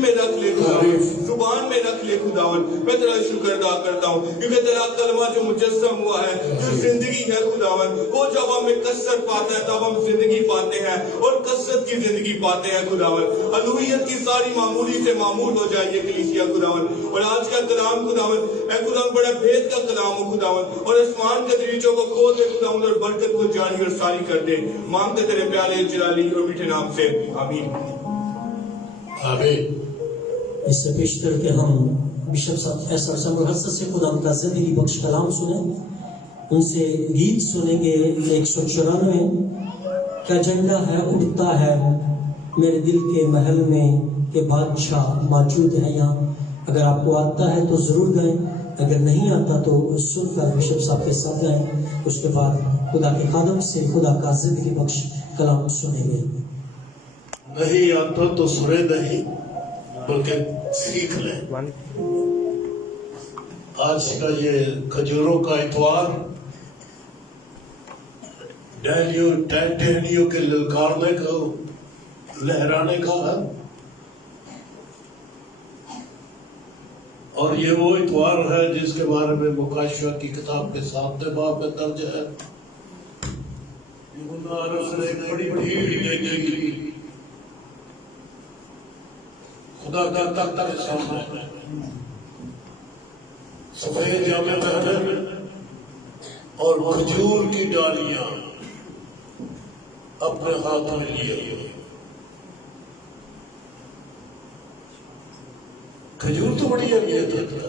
میں رکھ لے خداوند, زبان میں رکھ لے خداوند. میں تیرا شکر ادا کرتا ہوں کیونکہ تیرا کلمہ جو مجسم ہوا ہے, جو زندگی ہے خداوند, وہ جب ہمیں کثرت پاتا ہے تب ہم زندگی پاتے ہیں اور کثرت کی زندگی پاتے ہیں خداوند. الوہیت کی ساری معمولی سے معمول ہو جائے یہ کلیسیا خداوند. اور آج کا کلام خداوند, اے خداوند بڑا بھید کا کلام ہو خداوند, اور آسمان کے دریچوں کو کھول دے خداوند اور برکت کو جاری اور ساری کر دے. مانگتے تیرے پیارے جلالی اور میٹھے نام سے, آمین. آمین. اس سے پیشتر کے ہم بشپ صاحب ایسا سمر حسن سے خدا کا زندگی بخش کلام سنیں, ان سے گیت سنیں گے 194. کیا جھنڈا ہے اڑتا ہے میرے دل کے محل میں کہ بادشاہ موجود ہے یہاں. اگر آپ کو آتا ہے تو ضرور گائیں, اگر نہیں آتا تو سن کر بشپ صاحب کے ساتھ گائیں. اس کے بعد خدا کے خادم سے خدا کا زندگی بخش کلام سنیں گے. نہیں آتا تو سنے نہیں بلکہ سیکھ لیں. آج کا یہ کھجوروں کا اتوار ٹہنیوں کے للکارنے کا, لہرانے کا ہے, اور یہ وہ اتوار ہے جس کے بارے میں مکاشفہ کی کتاب کے 7 باب میں درج ہے. یہودا عرب سے ایک بڑی بھیڑ دیکھی خدا کا تخت کے سامنے, سفید جامے پہنے اور کھجور کی ڈالیاں اپنے ہاتھ میں لیے ہوئے. کھجور تو بڑی اہمیت ہے.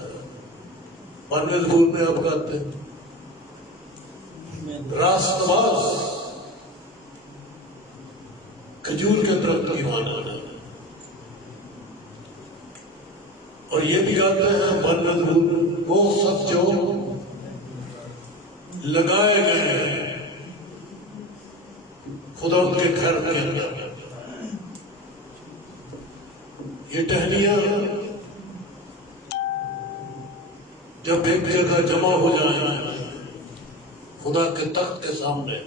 پانویں زبور میں آپ کہتے ہیں راست باز کھجور کے درخت کی مانا, اور یہ بھی کہتے ہیں پانویں زبور وہ سب جو لگائے گئے ہیں خدا ان کے گھر کے اندر. یہ ٹہنیاں جب ایک جگہ جمع ہو جائیں خدا کے تخت کے سامنے,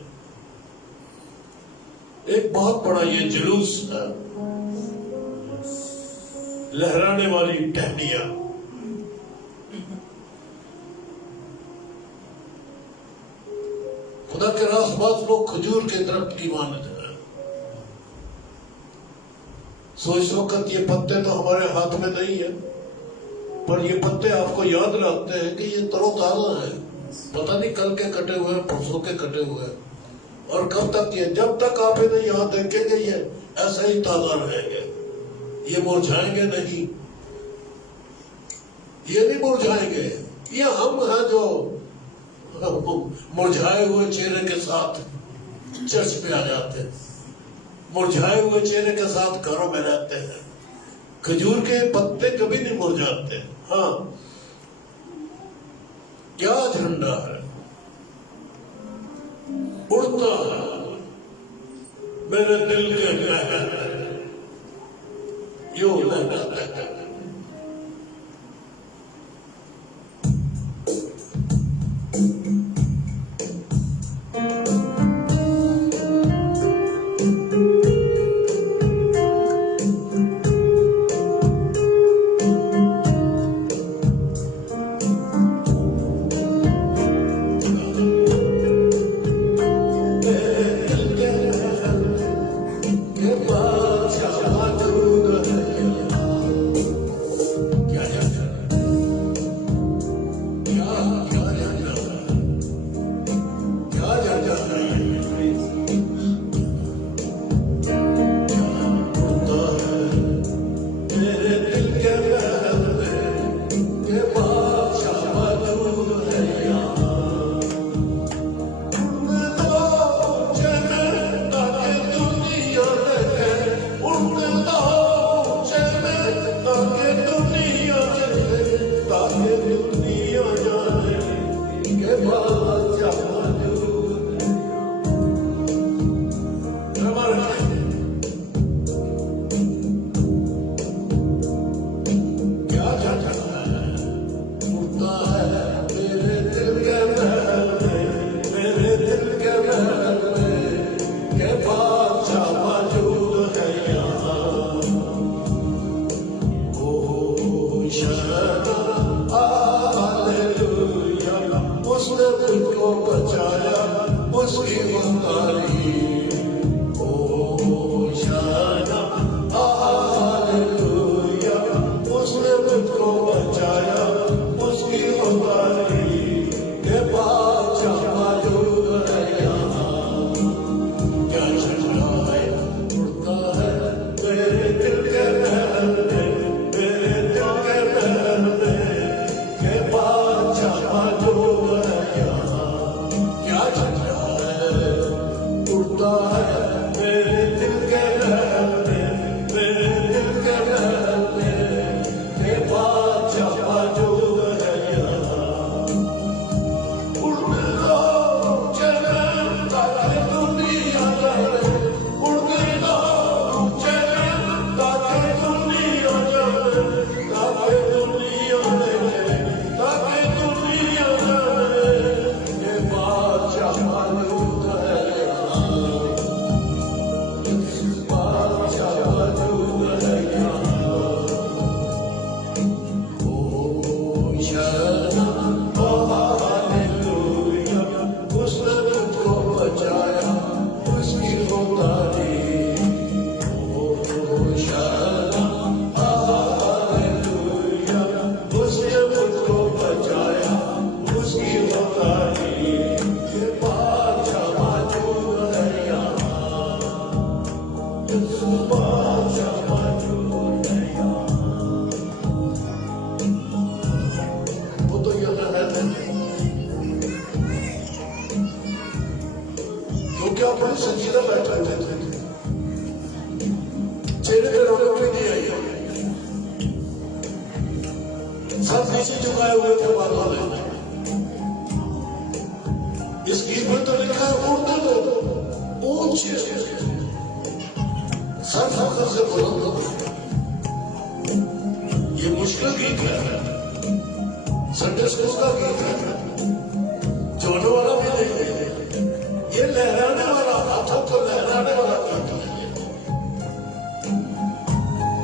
ایک بہت بڑا یہ جلوس ہے, لہرانے والی ٹہنیاں. خدا کے راست باز لوگ کھجور کے درخت کی مانند ہیں. سو اس وقت یہ پتے تو ہمارے ہاتھ میں نہیں ہیں, پر یہ پتے آپ کو یاد رکھتے ہیں کہ یہ تر و تازہ ہے. پتہ نہیں کل کے کٹے ہوئے, پرسوں کے کٹے ہوئے, اور کب تک یہ, جب تک آپ انہیں یہاں دیکھیں گے یہ ایسا ہی تازہ رہیں گے. یہ مرجھائیں گے نہیں, یہ نہیں مرجھائیں گے. یہ ہم ہیں جو مرجھائے ہوئے چہرے کے ساتھ چرچ پہ آ جاتے ہیں, مرجھائے ہوئے چہرے کے ساتھ گھروں میں رہتے ہیں. کھجور کے پتے کبھی نہیں مرجھاتے. ہاں, کیا جھنڈا ہے, اڑتا ہے میرے دل کے محل یوں لہراتا ہے.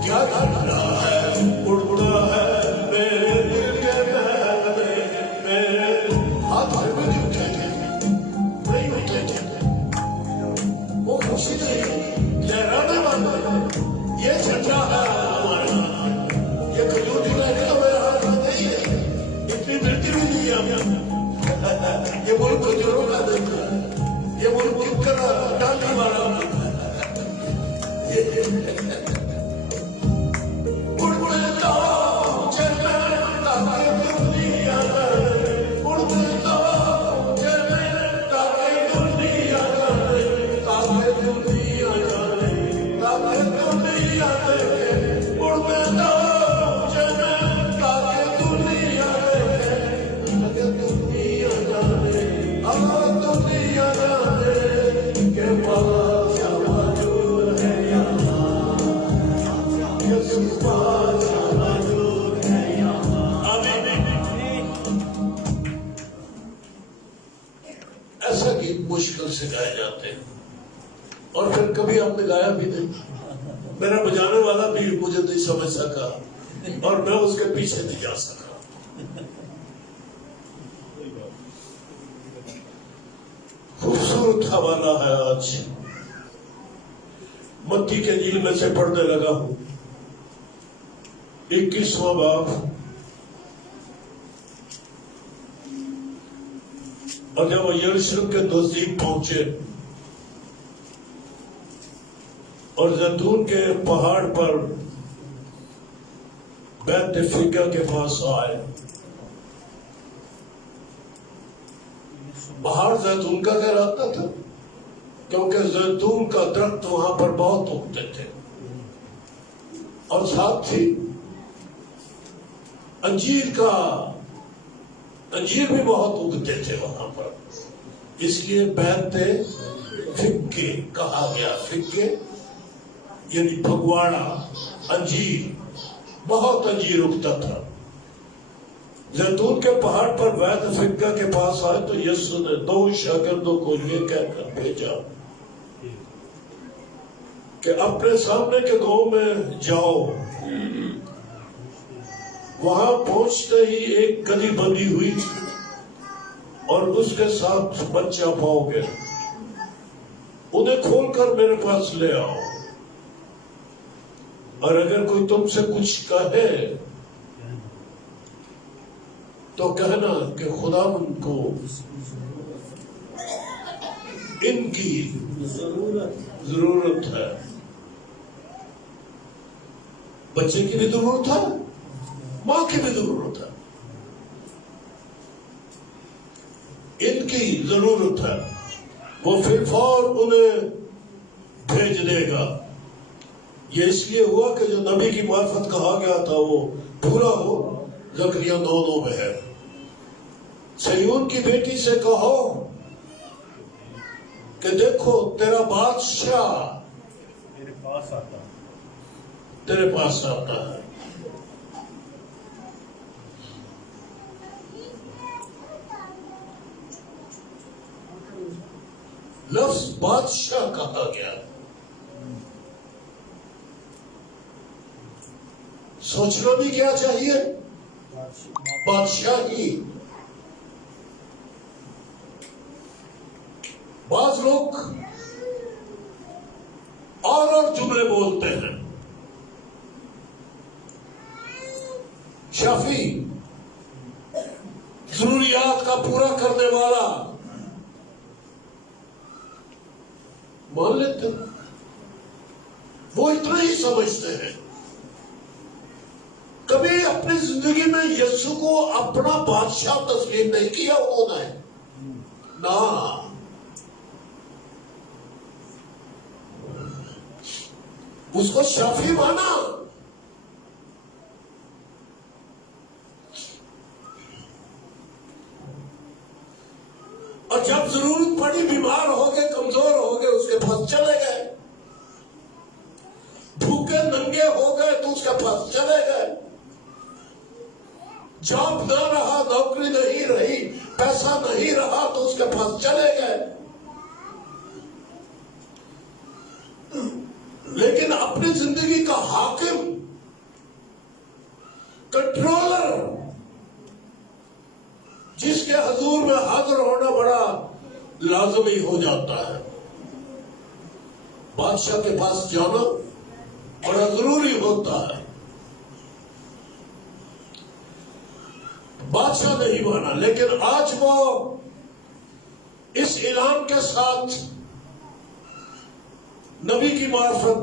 کیا کرنا ہے اڑنا ہے میرے دل کے بہانے میرے ہاتھ میں نہیں اٹھے تھے نہیں اٹھے تھے وہ خوشی نہیں لہرانے والا یہ جھنڈا ہے ہمارا یہ کھجور کی لہریں تو میرے ہاتھ میں نہیں ہے اتنی ملتی بھی نہیں ہے یہ ملک کھجوروں کا دیتا ہے یہ ملک کن کر ڈالی مارا ایسا گیت مشکل سے گائے جاتے ہیں اور پھر کبھی ہم نے گایا بھی نہیں میرا بجانے والا بھی مجھے نہیں سمجھ سکا اور میں اس کے پیچھے نہیں جا سکا خوبصورت حوالہ ہے آج متی کے انجیل میں سے پڑھنے لگا ہوں 21واں باب اور جب وہ یروشلم کے نزدیک پہنچے اور زیتون کے پہاڑ پر بیت فگہ کے پاس آئے پہاڑ زیتون کا کہلاتا تھا کیونکہ زیتون کا درخت وہاں پر بہت اگتے تھے اور ساتھ ہی انجیر بھی بہت اگتے تھے وہاں پر اس لیے بیت فگے کہا گیا فگے یعنی پھگواڑا انجیر بہت انجیر اگتا تھا زیتون کے پہاڑ پر بیت فگہ کے پاس آئے تو یسوع نے 2 شاگردوں کو یہ کہہ کر بھیجا کہ اپنے سامنے کے گاؤں میں جاؤ وہاں پہنچتے ہی ایک گدھی بندھی ہوئی اور اس کے ساتھ بچہ پاؤ گے انہیں کھول کر میرے پاس لے آؤ اور اگر کوئی تم سے کچھ کہے تو کہنا کہ خدا ان کو ان کی ضرورت ہے بچے کی بھی ضرورت ہے ماں کی بھی ضرورت ہے ان کی ضرورت ہے وہ پھر فور انہیں بھیج دے گا یہ اس لیے ہوا کہ جو نبی کی معرفت کہا گیا تھا وہ پورا ہو زکریا 9:9 میں ہے سیون کی بیٹی سے کہو کہ دیکھو تیرا بادشاہ تیرے پاس آتا ہے لفظ بادشاہ کہا گیا سوچنا بھی کیا چاہیے بادشاہی بعض لوگ اور جملے بولتے ہیں شافی ضروریات کا پورا کرنے والا مان لیتے ہیں وہ اتنا ہی سمجھتے ہیں کبھی اپنی زندگی میں یسوع کو اپنا بادشاہ تسلیم نہیں کیا انہوں نے نہ اس کو شافی مانا اور جب ضرورت پڑی بیمار ہو گئے کمزور ہو گئے اس کے پاس چلے گئے بھوکے ننگے ہو گئے تو اس کے پاس چلے گئے جاب نہ رہا نوکری نہیں رہی پیسہ نہیں رہا تو اس کے پاس چلے گئے لیکن اپنی زندگی کا حاکم کنٹرولر جس کے حضور میں حاضر ہونا بڑا لازمی ہو جاتا ہے. بادشاہ کے پاس جانا بڑا ضروری ہوتا ہے. بادشاہ نہیں مانا، لیکن آج وہ اس اعلان کے ساتھ نبی کی معرفت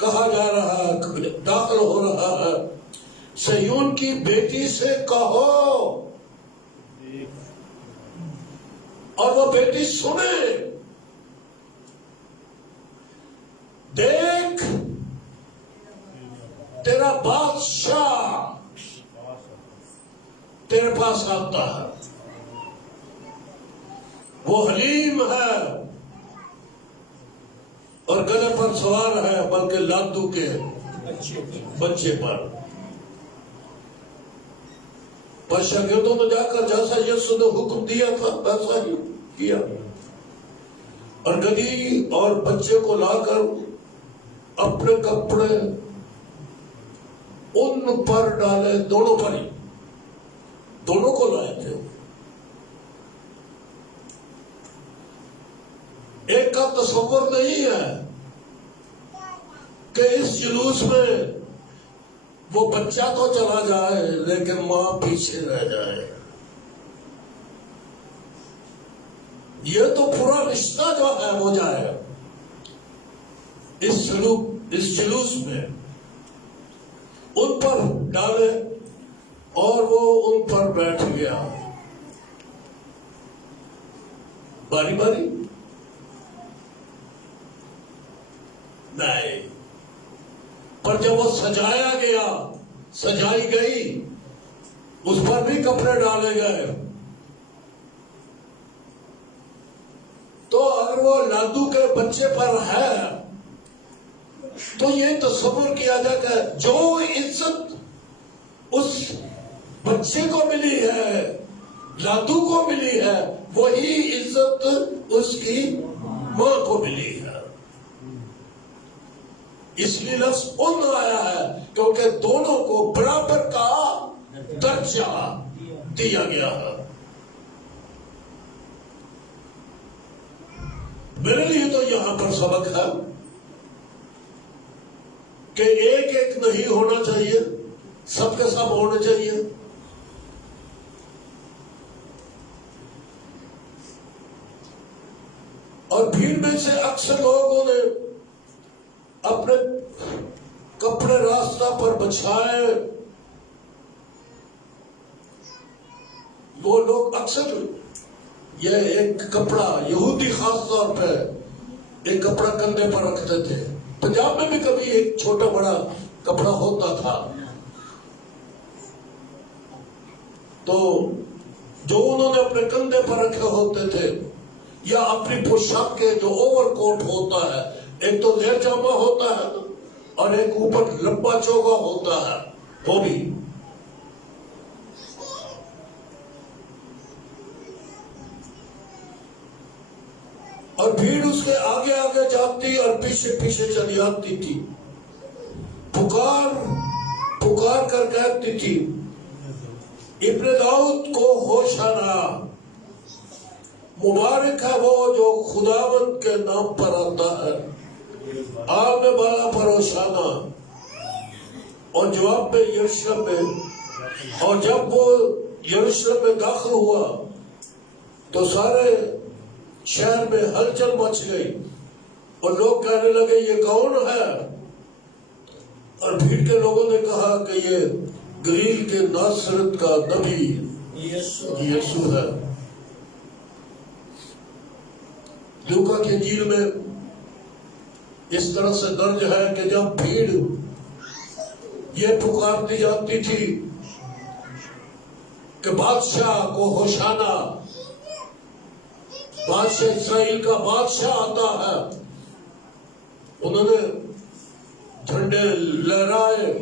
کہا جا رہا ہے، داخل ہو رہا ہے. صہیون کی بیٹی سے کہو، اور وہ بیٹی سنے، دیکھ تیرا بادشاہ تیرے پاس آتا ہے. وہ حلیم ہے اور گدھے پر سوار ہے، بلکہ لادو کے بچے پر. پر شاگردوں نے جا کر جیسا یسوع نے حکم دیا تھا ویسا ہی کیا، اور گدھی اور بچے کو لا کر اپنے کپڑے ان پر ڈالے، دونوں پر ہی، دونوں کو لائے تھے. ایک کا تصور نہیں ہے کہ اس جلوس میں وہ بچہ تو چلا جائے لیکن ماں پیچھے رہ جائے. یہ تو پورا رشتہ جو ہے وہ جائے اس جلوس میں. ان پر ڈالے اور وہ ان پر بیٹھ گیا باری باری. نہیں، پر جب وہ سجایا گیا، سجائی گئی، اس پر بھی کپڑے ڈالے گئے، تو اگر وہ لادو کے بچے پر ہے تو یہ تصور کیا جائے کہ جو عزت اس بچے کو ملی ہے، لادو کو ملی ہے، وہی عزت اس کی ماں کو ملی ہے. اس لیے لفظ ان آیا ہے کیونکہ دونوں کو برابر کا درجہ دیا گیا ہے. میرے لیے تو یہاں پر سبق ہے کہ ایک ایک نہیں ہونا چاہیے، سب کے سب ہونے چاہیے. اور بھیڑ میں سے اکثر لوگوں نے اپنے کپڑے راستہ پر بچھائے. وہ لوگ اکثر یہ ایک کپڑا، یہودی خاص طور پہ ایک کپڑا کندھے پر رکھتے تھے. پنجاب میں بھی کبھی ایک چھوٹا بڑا کپڑا ہوتا تھا. تو جو انہوں نے اپنے کندھے پر رکھے ہوتے تھے، یا اپنی پوشاک کے جو اوور کوٹ ہوتا ہے، ایک تو زیر جامہ ہوتا ہے اور ایک اوپر لمبا چوگا ہوتا ہے، وہ بھی. اور بھیڑ اس کے آگے آگے جاتی اور پیچھے پیچھے چلی آتی تھی. پکار کر کہتی تھی، ابن داؤد کو ہوشانا، مبارک ہے وہ جو خداوند کے نام پر آتا ہے، آب بالا پر ہوشانا. اور جواب میں یروشلم میں، اور جب وہ یروشلم میں داخل ہوا تو سارے شہر میں ہلچل مچ گئی اور لوگ کہنے لگے یہ کون ہے؟ اور بھیڑ کے لوگوں نے کہا کہ یہ گلیل کے ناصرت کا نبی یسوع ہے. لوکا کی انجیل میں اس طرح سے درج ہے کہ جب بھیڑ یہ پکارتی جاتی تھی کہ بادشاہ کو ہوشانا، بادشاہ اسرائیل کا بادشاہ آتا ہے، انہوں نے جھنڈے لہرائے،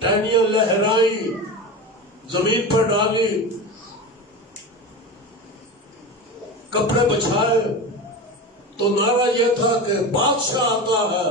ٹہنیاں لہرائی، زمین پر ڈالی، کپڑے بچھائے، تو نعرہ یہ تھا کہ بادشاہ آتا ہے.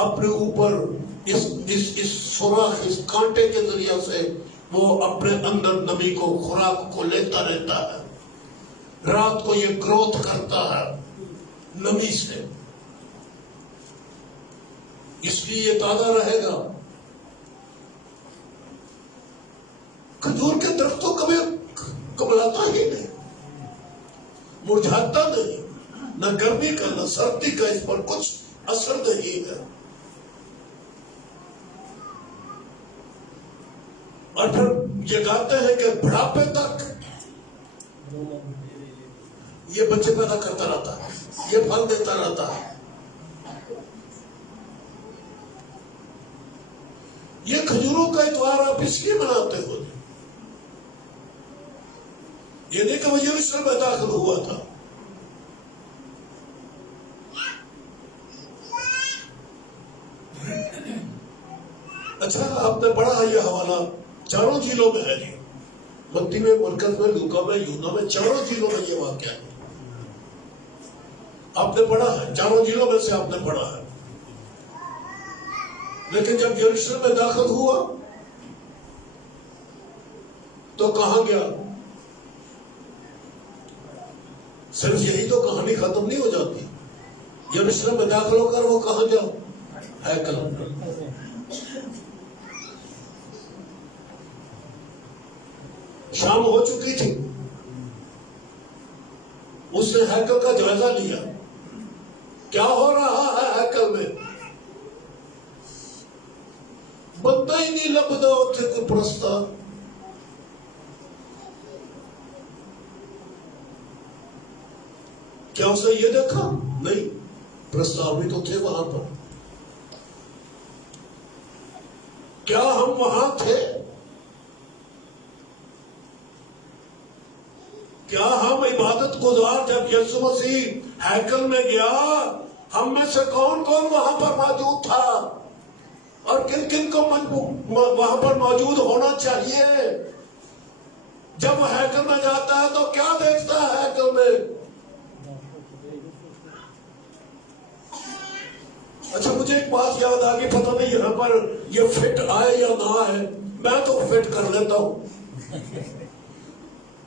اپنے اوپر اس سوراخ، اس کانٹے کے ذریعے سے وہ اپنے اندر نمی کو، خوراک کو لیتا رہتا ہے. رات کو یہ گروتھ کرتا ہے نمی سے، اس لیے یہ تازہ رہے گا. کھجور کے درخت تو کبھی کملاتا ہی نہیں، مرجھاتا نہیں، نہ گرمی کا نہ سردی کا اس پر کچھ اثر نہیں ہے. اور پھر یہ کہتے ہیں کہ بڑھاپے تک یہ بچے پیدا کرتا رہتا ہے، یہ پھل دیتا رہتا ہے. یہ کھجوروں کا اتوار آپ اس لیے مناتے ہو، یہ نہیں کہ وہ یروشلم میں داخل ہوا تھا. اچھا، آپ نے پڑھا یہ حوالہ چاروں جیلوں میں ہے جی، متی میں، مرکز میں، لوکا میں، یونا میں، چاروں جیلوں میں یہ واقعہ ہے. آپ نے پڑھا ہے، چاروں جیلوں میں سے آپ نے پڑھا ہے. لیکن جب یروشلم میں داخل ہوا تو کہاں گیا؟ صرف یہی تو کہانی ختم نہیں ہو جاتی. یروشلم میں داخل ہو کر وہ کہاں گیا؟ ہیکل. شام ہو چکی تھی، اس نے ہیکل کا جائزہ لیا. کیا ہو رہا ہے ہیکل میں؟ بندہ ہی نہیں لبدا اتنے کوئی پرستار. کیا اسے یہ دیکھا؟ نہیں، پرستار بھی تو تھے وہاں پر. کیا ہم وہاں تھے؟ کیا ہم عبادت گزار جب یسوع مسیح ہیکل میں گیا، ہم میں سے کون کون وہاں پر موجود تھا اور کن کن کو وہاں پر موجود ہونا چاہیے؟ جب وہ ہیکل میں جاتا ہے تو کیا دیکھتا ہے ہیکل میں؟ اچھا، مجھے ایک بات یاد آ گئی، پتہ نہیں یہاں پر یہ فٹ آئے یا نہ آئے، میں تو فٹ کر لیتا ہوں.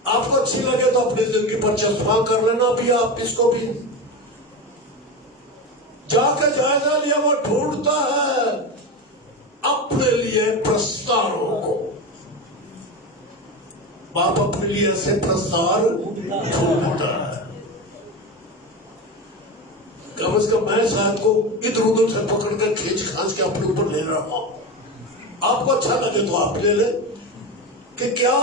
آپ کو اچھی لگے تو اپنی زندگی پر چسپاں کر لینا بھی، آپ اس کو بھی. جا کے جائزہ لیا، وہ ڈھونڈتا ہے اپنے لیے پرستاروں کو. باپ اپنے لیے ایسے پرستار ڈھونڈتا ہے. کم از کم میں شاید کو ادھر ادھر سے پکڑ کر کھینچ کھانچ کے اپنے اوپر لے رہا ہوں. آپ کو اچھا لگے تو آپ لے لیں. کہ کیا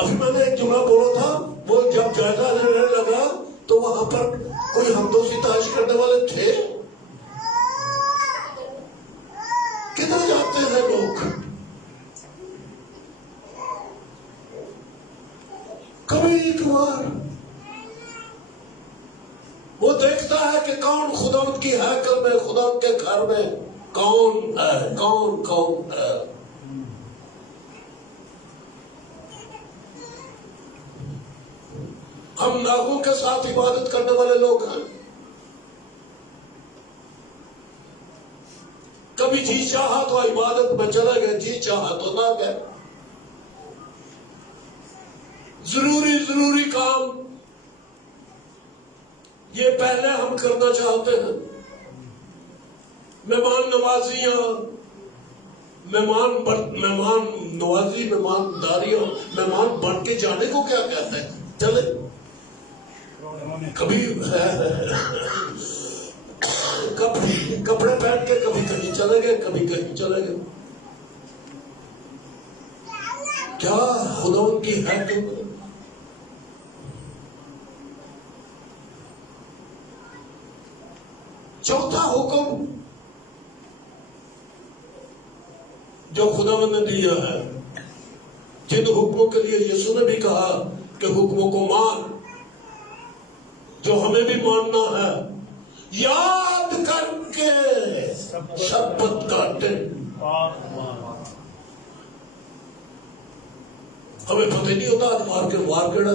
ابھی میں نے ایک جملہ بولا تھا، وہ جب جائزہ لینے لگا تو وہاں پر کوئی حمد و ستائش کرنے والے تھے؟ کدھر جاتے ہیں لوگ؟ کبھی ایک بار وہ دیکھتا ہے کہ کون خداوند کی ہیکل میں، خداوند کے گھر میں کون ہے، کون ہے. ہم ناگوں کے ساتھ عبادت کرنے والے لوگ ہیں. کبھی جی چاہا تو عبادت میں چلے گئے، جی چاہا تو نہ گئے. ضروری کام یہ پہلے ہم کرنا چاہتے ہیں. مہمان نوازیاں، مہمان نوازی، مہمان داریاں، مہمان بن کے جانے کو کیا کہتے ہیں؟ چلے کبھی کپڑے پہن کے کبھی کہیں چلے گئے، کبھی کہیں چلے گئے. کیا خداوند کی ہیکل میں؟ چوتھا حکم جو خداوند نے دیا ہے، جن حکموں کے لیے یسوع نے بھی کہا کہ حکموں کو مان، جو ہمیں بھی ماننا ہے، یاد کر کے سبت کا دن. ہمیں پتہ نہیں ہوتا اتوار کے وار کیڑا.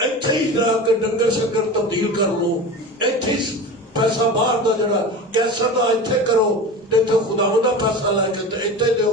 ਇੱਥੇ ਹੀ ਜਾ ਕੇ ਡੰਗਰ ਸ਼ੰਗਰ ਤਬਦੀਲ ਕਰ ਲਓ, ਇੱਥੇ ਹੀ ਪੈਸਾ ਬਾਹਰ ਦਾ ਜਿਹੜਾ ਕੈਸਰ ਦਾ ਇੱਥੇ ਕਰੋ ਤੇ ਇੱਥੇ ਖੁਦਾਵੰਦ ਦਾ ਪੈਸਾ ਲੈ ਕੇ ਤੇ ਇੱਥੇ ਦਿਓ।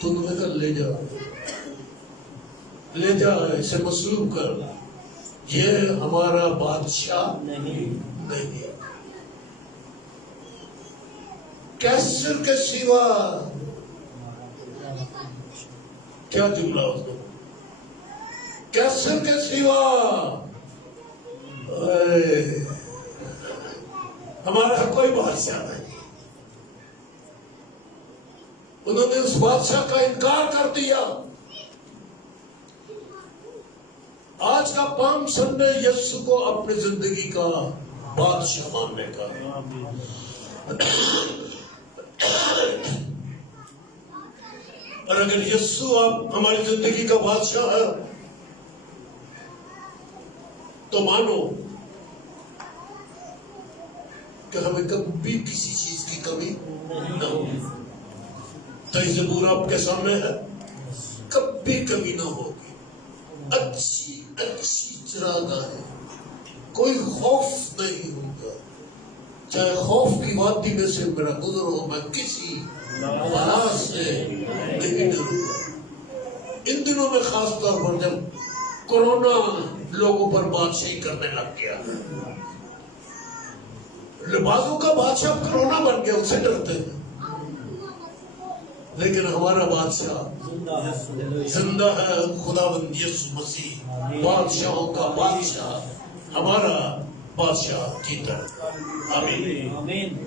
تو انہوں نے کہا لے جا اسے مصلوب کر، یہ ہمارا بادشاہ نہیں ہے۔ کیسر کے سوا، کیا جملہ اس کو، کیسر کے سوا ہمارا کوئی بادشاہ نہیں۔ انہوں نے اس بادشاہ کا انکار کر دیا۔ آج کا پام سنڈے یسو کو اپنی زندگی کا بادشاہ ماننے کا۔ اور اگر یسو آپ ہماری زندگی کا بادشاہ ہے تو مانو کہ ہمیں کبھی کسی چیز کی کمی نہ ہوگی۔ تئی زبور آپ کے سامنے ہے، کبھی کمی نہ ہوگی۔ اچھی چراگاہ ہے، کوئی خوف نہیں ہوگا۔ چاہے خوف کی وادی میں سے میرا گزر ہو، میں کسی بلا سے نہیں ڈروں گا۔ ان دنوں میں خاص طور پر جب کورونا لوگوں پر بادشاہی کرنے لگ گیا، لباسوں کا بادشاہ کورونا بن گیا، اس سے ڈرتے ہیں۔ لیکن ہمارا بادشاہ زندہ ہے، خداوند یسوع مسیح بادشاہوں کا بادشاہ، ہمارا بادشاہ جیتا ہے۔ آمین۔